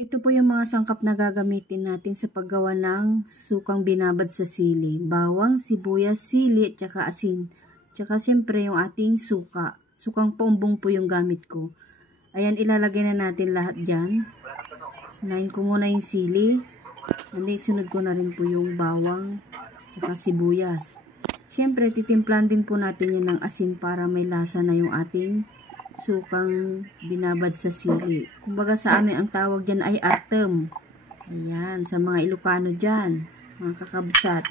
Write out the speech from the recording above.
Ito po yung mga sangkap na gagamitin natin sa paggawa ng sukang binabad sa sili. Bawang, sibuyas, sili, at saka asin. Tsaka siyempre yung ating suka. Sukang paumbong po yung gamit ko. Ayan, ilalagay na natin lahat dyan. Unahin ko muna yung sili. Hindi, sunod ko na rin po yung bawang, tsaka sibuyas. Siyempre, titimplan din po natin yan ng asin para may lasa na yung ating sukang binabad sa sili. Kumbaga sa amin ang tawag dyan ay atem. Ayan, sa mga Ilocano dyan, mga kakabsat.